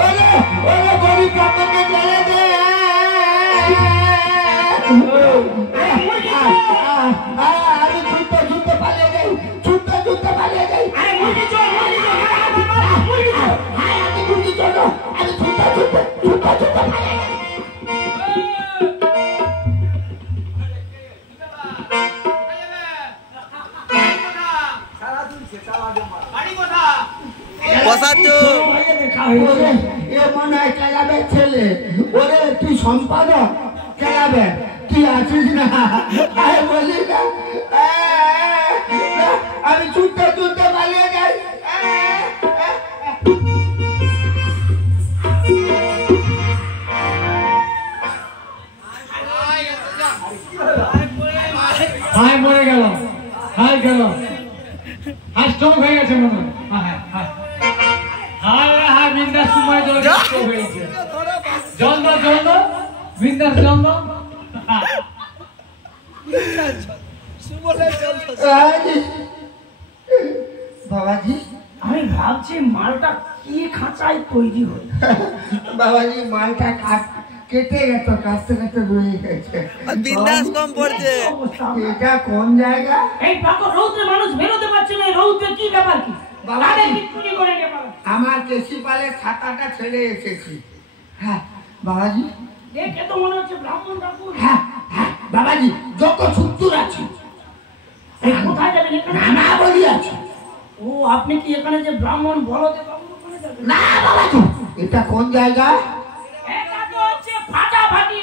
ওরে ওরে গরিব বাবাকে ছেড়ে দে। আমি ছুটতে ছুটতে পালিয়ে যাই, ছুটতে ছুটতে পালিয়ে যাই। আরে মুরগি চল, মুরগি চল, মুরগি চল। হ্যাঁ আমি মুরগি চল, আমি ছুটতে ছুটতে ছুটতে ছুটতে পালিয়ে যাই। ছেলে ওরে তুই সম্পাদক খেলাবে, তুই আছিস না? বলি না আমি ছুটতে ছুটতে পালিয়ে যাই। হাই মরে গেল, হাই গেল, হাই স্ট্রোক হয়ে গেছে মনে হয়। হাই হাই বিন্দাস সময় জল হয়েছে, জল দাও জল দাও, বিন্দাস জল দাও। বাবাজি আমি ভাবছি মালটা কি খাঁচায় তৈরি হয়। বাবাজি মালটা কেটে গেছে, কাটতে কাটতে রয়ে গেছে। বিন্দাস কম পড়ছে। এটা কোন জায়গা? এই পাকো রৌদ্রে মানুষ বেরোতে পারছে না, রৌদ্রে কি ব্যাপার কি? আমার কেসি পালে ছাতাটা ছেড়ে এসেছি। হ্যাঁ বাবাজি, দেখে তো মনে হচ্ছে ব্রাহ্মণ ঠাকুর। হ্যাঁ হ্যাঁ বাবাজি, যত সুন্দর আছে। কোথায় যাবেন? নানা বলি আছে। ও আপনি কি এখানে যে ব্রাহ্মণ বলদে বাবু ওখানে যাবেন? না বাবাজি, এটা কোন জায়গা? এটা তো হচ্ছে ফাটাফাটি।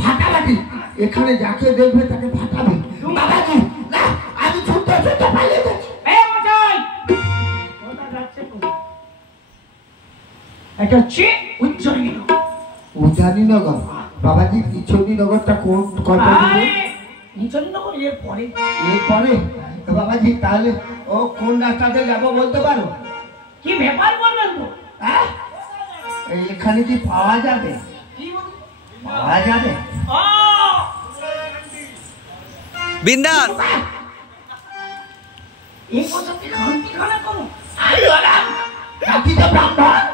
ফাটাফাটি? এখানে যাকে দেখবে তাকে ফাটাবে। বাবাজি না, আমি ছুটতে ছুটতে পালিয়ে যাচ্ছি। এটা হচ্ছে উজ্জয়িনী। উজ্জয়িনী নগর? বাবাজি পিছনি নগরটা কোন কথা? নিচনি নগর এর পরে। এর পরে? বাবাজি তাহলে ও কোন রাস্তাতে যাবো বলতে পারো? কি ব্যাপার বলবেন তো? হ্যাঁ এখানে কি পাওয়া যাবে? পাওয়া যাবে? বিন্দাস এই কথা কি খান্তি খানা করো? আরে ওরা কাটি তো ব্রাহ্মণ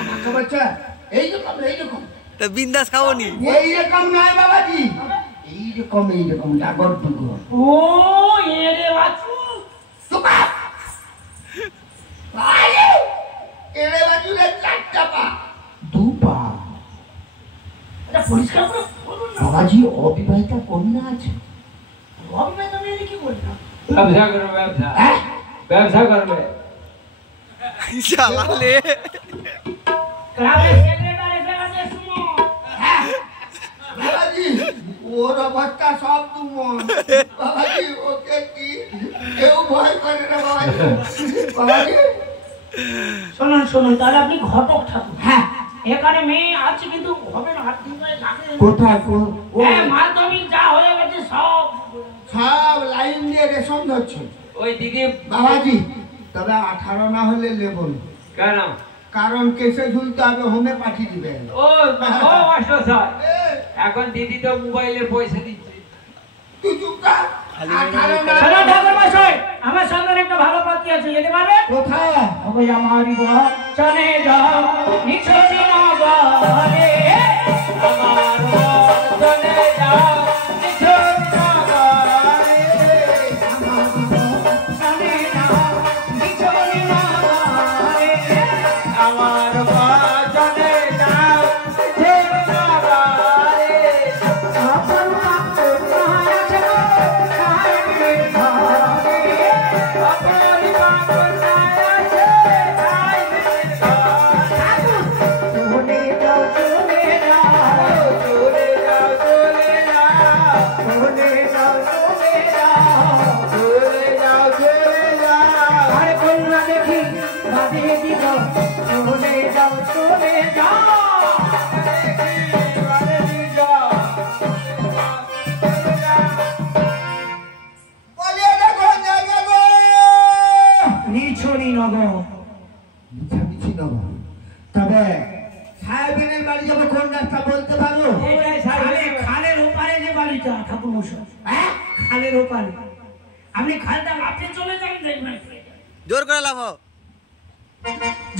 আমাকে বলছে এইরকম এইরকম। তো বিন্দাস খাওনি? এইরকম নয় বাবাজি, এইরকম এইরকম ডাগর ডুগর। ও এরে বাছু চুপা আরে এরে বাছুরে চারটা পা, দু পা। এটা পরিষ্কার করে বলুন না। বাবাজি অবিবাহিতা কন্যা আছে। অবিবাহিত মেয়ে কি বলছো? ব্যবসা করবে, ব্যবসা ব্যবসা করবে। চালালে ক্লাবের সেক্রেটারি এসে শুনো। বাবাজি ওর অবস্থা সব তুমন। বাবাজি ওকে কি কেউ ভয় করে না বাবাজি। বাবাজি শুনুন শুনুন, তাহলে আপনি ঘটক ঠাকুর। হ্যাঁ এখানে মেয়ে আছে কিন্তু হবে না, হাত দিন করে ডাকে। কোথায়? হ্যাঁ মাধ্যমিক যা হয়ে গেছে সব সব লাইন দিয়ে রেশন ধরছে। ওই দিদি বাবাজি তবে 18 না হলে লেবন, কেন? কারণ কেসে ঝুলতে হবে, হোমে পাঠিয়ে দিবে। ও ও মাস্টার স্যার, এখন দিদি তো মোবাইলে পয়সা দিচ্ছে। তুই চুপ কর। 18 না শোনো ঠাকুর মশাই, আমার সন্তান একটা ভালো পাত্রী আছে, যেতে পারবে? কোথায়? ওই আমারি চলে যাও নিছনি নগরে, আমার চলে যাও নিছনি নগরে, চলে যাও নিছনি নগরে, আমার চলে যাও নিছনি নগরে। আপন আপন আছে কাহিনী ধরে, আপন বাপন আছে কাহিনী ধরে। চলে যাও চলে যাও চলে যাও চলে যাও চলে যাও চলে যাও, চলে যাও চলে যাও। আর কন্যা দেখি বাদে দিব, চলে যাও চলে যাও। বলে দেখো জায়গা গো। নিছনি নগর। মিছামিছি নগর। তবে সাহেবের বাড়ি যাবো কোন রাস্তা বলতে পারো? খালের ওপারে যে বাড়িটা ঠাকুর মশাই, হ্যাঁ খালের ওপারে। আপনি খালটা লাফিয়ে চলে যান, দেখবেন জোর করে লাভ,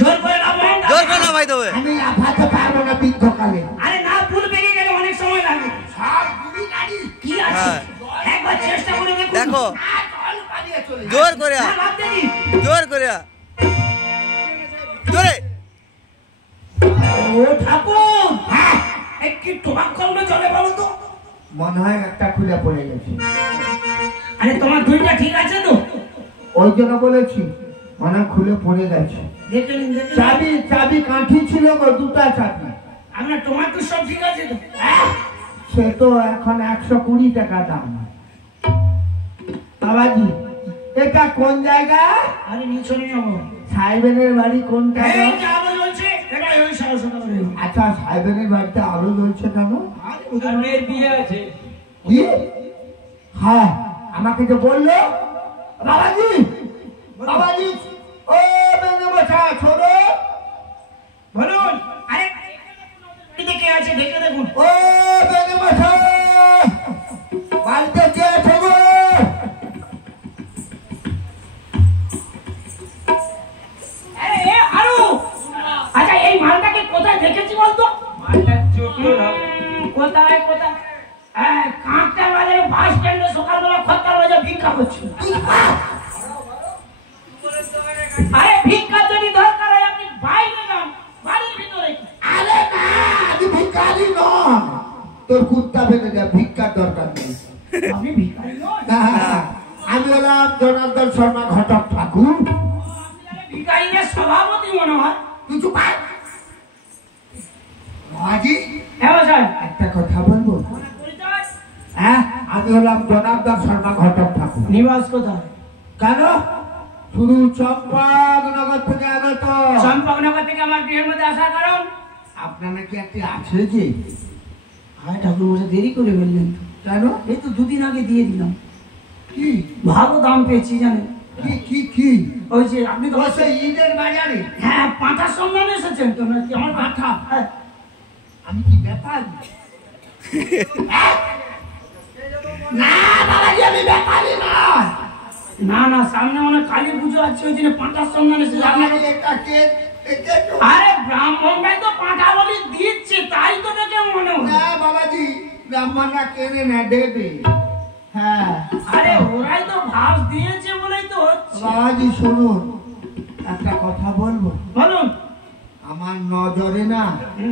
জোর করে লাফান। জোর করে লাভ। লাফাইতে হবে। আমি লাফাতে পারবো না বৃদ্ধকালে। আরে না, পুল বেরিয়ে গেলে অনেক সময় লাগে। সব গুলি গাড়ি কি আছে হ্যাঁ। একবার চেষ্টা করে দেখুন। দেখো জল পালিয়ে চলে যায়। জোর করে না, লাফ দেখি। জোর করে জোরে। ও ঠাকুর, হ্যাঁ একটু তোমার কলমে চলে বলো তো। মনে হয় একটা খুলে পড়ে গেছে। আরে তোমার দুইটা ঠিক আছে তো? ওই জন্য বলেছি মনে হয় খুলে পড়ে গেছে। দেখে নিন, দেখে নিন। চাবি চাবি কাঠি ছিল গো, দুটা চাবি। আপনার টমাটো সব ঠিক আছে তো? সে তো এখন 120 টাকা দাম। বাবাজি এটা কোন জায়গা? আরে নিচে নিয়ে যাবো। সাহেবের বাড়ি কোনটা? এই যে আলো জ্বলছে, এটা ওই সারস্বতা বলে। আচ্ছা, সাহেবের বাড়িতে আলো জ্বলছে কেন? আর মেয়ের বিয়ে আছে। কি? হ্যাঁ, আমাকে যে বললো বাবাজি, বাবাজি ও বেঙ্গে বসা ছোড়ো। বলুন। আরে দেখে আছে, দেখে দেখুন। ও বেঙ্গে বসা বাড়িতে কে আছে গো? আরে এ আরু, আচ্ছা এই মালটাকে কোথায় দেখেছি বলতো? মালটা চোট্টর হবে। কোথায় কোথায়? হ্যাঁ, কাঁকটা বাজারে বাস স্ট্যান্ডে সকালবেলা খদ্দার বাজার ভিক্ষা করছিল। আরে ভিক্ষার যদি দরকার হয় আপনি বাইরে যান, বাড়ির ভিতরে কি? আরে না, আমি ভিখারি নয়। তোর কুত্তা ফেলে দেয়, ভিক্ষার দরকার নেই। আপনি ভিখারি নন? না, আমি হলাম জনার্দন শর্মা ঘটক ঠাকুর। ভিখারিদের সভাপতি মনে হয়। কিছু পাই বাবাজি, হ্যাঁ স্যার। একটা কথা বলবো? হ্যাঁ, আমি হলাম জনার্দন শর্মা ঘটক ঠাকুর। নিবাস কোথায়? কেন? শুধু চম্পকনগর থেকে আগত। চম্পকনগর থেকে আমার বিয়ের মধ্যে আসার কারণ? আপনার নাকি একটি আছে যে? হ্যাঁ ঠাকুর মশাই, দেরি করে বললেন তো। কেন? এই তো দুদিন আগে দিয়ে দিলাম। কি ভালো দাম পেয়েছি জানেন। কি কি কি? ওই যে আপনি তো ও সেই ঈদের বাজারে? হ্যাঁ পাঁঠার সন্ধানে এসেছেন তো নাকি? আমার পাঁঠা। হ্যাঁ। আমি কি ব্যাপার? না বাবাজি, আমি ব্যাপারই নয়। না না, সামনে মনে হয় কালী পুজো আছে, ওই জন্য পাঁঠার সন্ধানে এসেছে আপনাকে। আরে ব্রাহ্মণরাই তো পাঁঠা বলি দিচ্ছে, তাই তো দেখে মনে হয়। না বাবাজি, ব্রাহ্মণরা কেনে না, দেবে। হ্যাঁ, আরে ওরাই তো ভাস দিয়েছে বলেই তো হচ্ছে। বাবাজি শুনুন, একটা কথা বলবো। বলুন। আমার নজরে না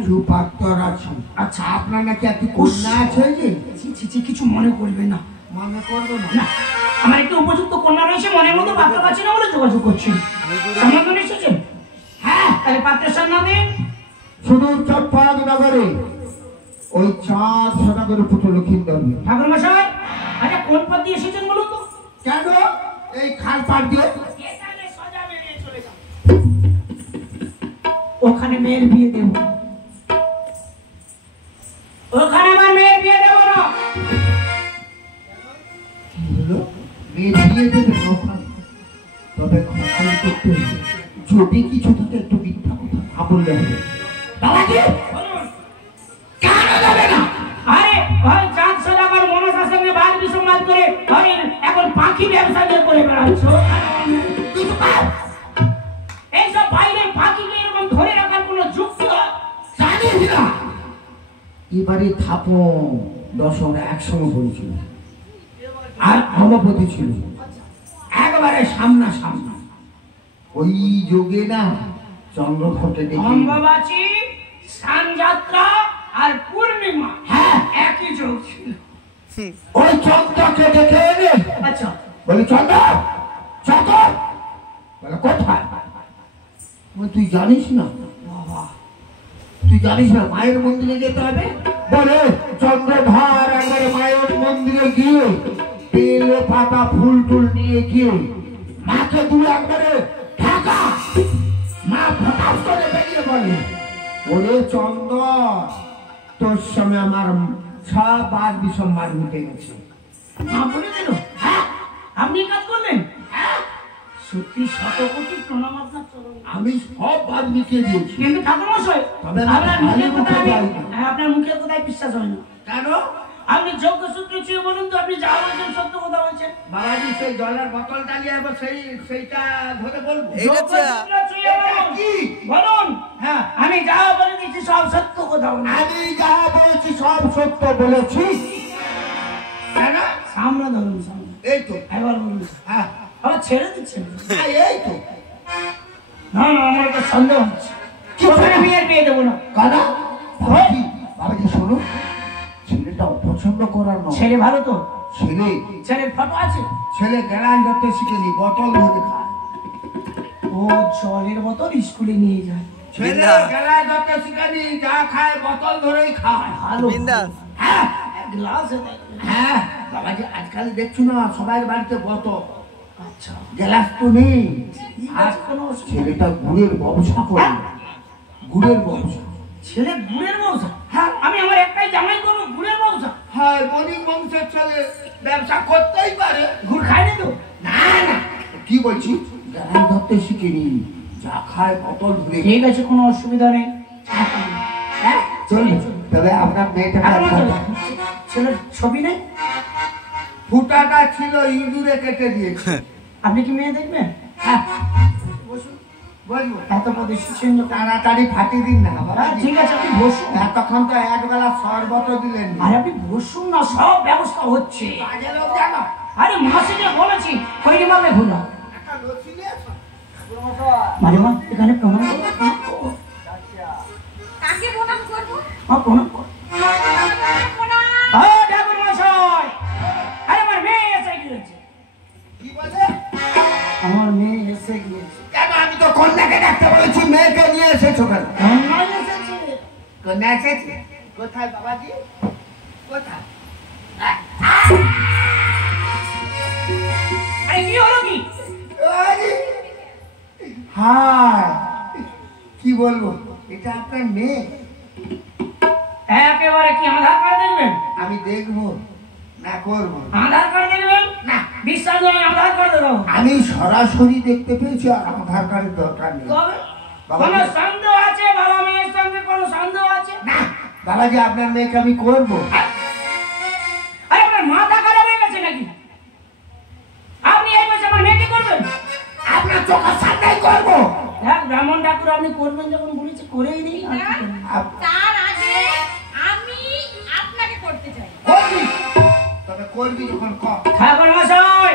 সুপাত্তর আছে। আচ্ছা। আপনার নাকি একটি কন্যা আছে যে? ছি ছি ছি, কিছু মনে করবে না। মনে করবো না। না, আমার একটু উপযুক্ত কন্যা রয়েছে, মনের মতো পাত্র পাচ্ছি না বলে যোগাযোগ করছি। সম্বন্ধ এসেছেন? হ্যাঁ, তাহলে পাত্রের সন্ধানে শুধু চম্পকনগরে ওই চাঁদ সদাগরের পুত্র লক্ষিন্দর। ঠাকুর মশাই, আচ্ছা কোন পথ দিয়ে এসেছেন বলুন তো? কেন? এই খাল পার দিয়ে। এখানে সোজা বেরিয়ে চলে যান। ওখানে মেয়ের বিয়ে দেব। ওখানে আমার মেয়ের বিয়ে দেব না। কি হলো? মেয়ে বিয়ে দেবে না ওখানে? তবে খবর করতে হবে, যদি কিছু থাকে একটু মিথ্যা কথা না বললে হবে। বাবাজি বলুন। কেন যাবে না? আরে ওই চাঁদ সদাগর মনসার সঙ্গে বাদ বিসম্বাদ করে ওই এখন পাখি ব্যবসা নিয়ে করে বেড়াচ্ছ। কিছু পাও? এইসব বাইরের পাখিকে এরকম ধরে রাখার কোনো যুক্তি হয়? জানিস না এবারে থাপন দশরা একসঙ্গে পড়েছিল আর অমপতি ছিল একবারে সামনা সামনা। ওই যোগে না চন্দ্র ঘটে দেখি। অম্বুবাচী, স্নানযাত্রা আর পূর্ণিমা, হ্যাঁ একই যোগ ছিল। ওই চন্দ্রকে দেখে এনে আচ্ছা, বলি চন্দ্র চন্দ্র বলে কোথায়? বলে, তুই জানিস না? বাবা, তুই জানিস না মায়ের মন্দিরে যেতে হবে? বলে চন্দ্রধার একবারে মায়ের মন্দিরে গিয়ে বেল পাতা ফুল টুল নিয়ে গিয়ে মাকে দূরে একবারে ঢাকা। মা ফটাফ করে বেরিয়ে বলে, ওরে চন্দ্র, তোর সঙ্গে আমার সব বাদ বিসম্বাদ মিটে গেছে। মা বলে দিল? হ্যাঁ, আপনি কাজ করলেন? হ্যাঁ, সত্যি শতকোটি প্রণাম আপনার চরণে। আমি সব বাদ মিটিয়ে দিয়েছি। কিন্তু ঠাকুর মশাই, তবে আমি আপনার মুখের খালি কথা মুখে যাই না। হ্যাঁ, আপনার মুখের কথায় বিশ্বাস হয় না। কেন? আপনি যোগ্য সূত্র ছুঁয়ে বলুন তো, আপনি যা বলছেন সত্য কথা বলছেন। বাবাজি সেই জলের বোতলটা নিয়ে সেইটা ধরে বলবো। এইটা যোগ্য সূত্র ছুঁয়ে বলুন। কি? বলুন। হ্যাঁ, আমি আমি যা বলে দিচ্ছি সব সত্য কথা বলি। আমি যা বলেছি সব সত্য বলেছি, তাই না? সামনে ধরুন, সামনে। এই তো। এবার বলুন। হ্যাঁ আবার ছেড়ে দিচ্ছেন? হ্যাঁ, এই তো। না না, আমার একটা সন্দেহ হচ্ছে। ওখানে বিয়ে পেয়ে দেবো না। কারা? বাবাজি শোনো, ছেলেটা অপছন্দ করার নয়। ছেলে ভালো তো? ছেলের ফটো আছে? ছেলে গ্যারাজ ধরতে শিখেনি, বোতল ধরে খায়। ও জলের বোতল স্কুলে নিয়ে যায়। ছেলে গ্যারাজ ধরতে শিখেনি, যা খায় বোতল ধরেই খায়। ভালো। বিন্দাস। হ্যাঁ গ্লাসে হ্যাঁ বাবাজি, আজকাল দেখছো না সবাই বাড়িতে বোতল, আচ্ছা গ্লাস তো নেই। আজ কোনো ছেলেটা গুড়ের ব্যবসা করে, গুড়ের ব্যবসা। ছেলে গুড়ের ব্যবসা? হ্যাঁ, আমি আমার একটাই জামাই করবো গুড়ের ব্যবসা? হ্যাঁ, গরিব বংশের ছেলে ব্যবসা করতেই পারে। গুড় খায়নি তো? না না, কি বলছি, গ্যারাজ ধরতে শিখেনি, যা খায় বোতল ধরে। ঠিক আছে, কোনো অসুবিধা নেই। হ্যাঁ চলবে। তবে আপনার মেয়েটা ছেলের ছবি নেই? ফুটাটা ছিল, ইঁদুরে কেটে দিয়েছে। আপনি কি মেয়ে দেখবেন? হ্যাঁ বসুন, বসবো। এত প্রতিষ্ঠিত যখন। তাড়াতাড়ি ফাটিয়ে দিন না বাবা। ঠিক আছে, আপনি বসুন। এতক্ষণ তো একবেলা শরবত দিলেন। আরে আপনি বসুন না, সব ব্যবস্থা হচ্ছে। কাজে লোক জানো? আরে মাসিকে বলেছি খৈরি মালে ঘুরা। একটা লস্যি নিয়ে এসো। মারিমা এখানে প্রণাম করো, প্রণাম করো। কাকে প্রণাম করবো? প্রণাম করো। প্রণাম। ও ঠাকুর মশাই, আরে আমার মেয়ে এসে গিয়েছে। কি বলে? আমার মেয়ে এসে গিয়েছে। কেন, আমি তো কন্যাকে ডাকতে বলেছি, মেয়েকে নিয়ে এসেছো কেন? কন্যা এসেছে? কন্যা এসেছে? কোথায় বাবাজি, কোথায়? আরে কি হলো কি? হ্যাঁ, কি বলবো, এটা আপনার মেয়ে। একেবারে কি আধার কার্ড দেখবেন? আমি দেখবো না করবো? আধার কার্ড দেখবেন না, বিশ্বাস নেই, আধার কার্ড দেবো। আমি সরাসরি দেখতে পেয়েছি, আর আধার কার্ডের দরকার নেই। তবে বাবা, কোনো সন্দেহ আছে? বাবা মেয়ের সঙ্গে কোনো সন্দেহ আছে? না বাবাজি, আপনার মেয়েকে আমি করবো। আরে আপনার মাথা খারাপ হয়ে গেছে নাকি? আপনি এই বয়সে আমার মেয়েকে করবেন? আপনার চোখের সামনেই করবো। দেখ ব্রাহ্মণ ঠাকুর আপনি করবেন যখন বলেছি করেই দিই। আর কি করবেন? তার আগে আমি আপনাকে করতে চাই। করবি, তবে করবি যখন কর। ঠাকুর মশাই,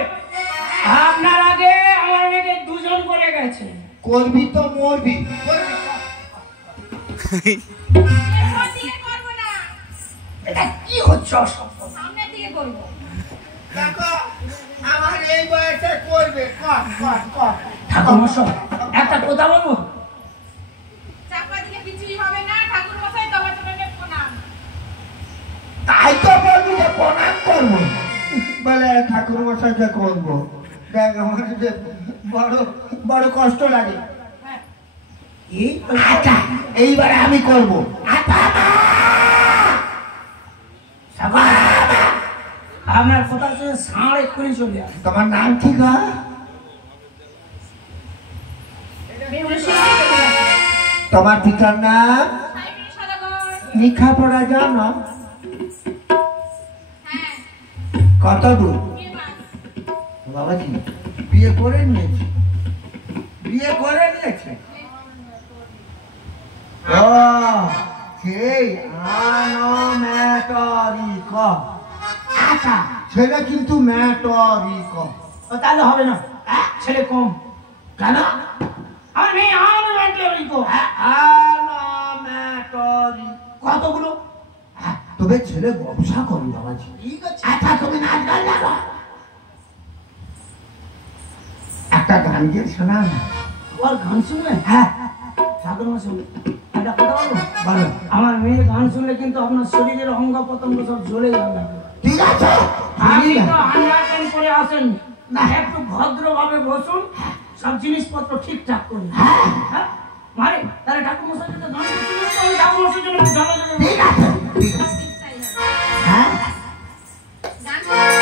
আপনার আগে আমার মেয়েকে দুজন করে গেছে। করবি তো মরবি। করবি, কর। এরপর দিকে করবো না, এটা কি হচ্ছে অসভ্য? সামনের দিকে করবো। দেখো, আমার এই বয়সে করবে, কর কর কর। ঠাকুর মশাই একটা কথা বলবো? চাপা দিলে কিছুই হবে না। ঠাকুর মশাই তবে তোমাকে প্রণাম। তাই তো বলবি যে প্রণাম করবো, বলে ঠাকুর মশাইকে করবো। দেখ, আমার যে বড় বড় কষ্ট লাগে। এই আচ্ছা, এইবারে আমি করবো। আপনার কথা শুনে ষাঁড় এক্ষুনি চলে আসে। তোমার নাম কি গা? তোমার পিতার নাম? সাইকেল সদাগর। লেখাপড়া জানো? হ্যাঁ, কত দূর? বিয়ে বাস। বাবাজি বিয়ে করে নিয়েছে, বিয়ে করে নিয়েছে। ও সেই আনম্যাটরিক। আচ্ছা, ছেলে কিন্তু ম্যাটরিক। ও তাহলে হবে না, ছেলে কম। কেন? আমার মেয়ে আনম্যাটরিক। আনম্যাটরিক কতগুলো? তবে ছেলে ব্যবসা করি বাবাজি। ঠিক আছে। আচ্ছা, তুমি নাচ গান জানো? একটা গান গিয়ে শোনা না। আবার গান শুনবেন? হ্যাঁ ঠাকুর মশাই একটা কথা বলবো? বলো। আমার মেয়ের গান শুনলে কিন্তু আপনার শরীরের অঙ্গ প্রত্যঙ্গ সব জ্বলে যাবে। ঠিক আছে, আপনি তো আন্ডারস্ট্যান্ড করে আসেন না, একটু ভদ্রভাবে বসুন, সব জিনিসপত্র ঠিকঠাক করুন। হ্যাঁ, মানে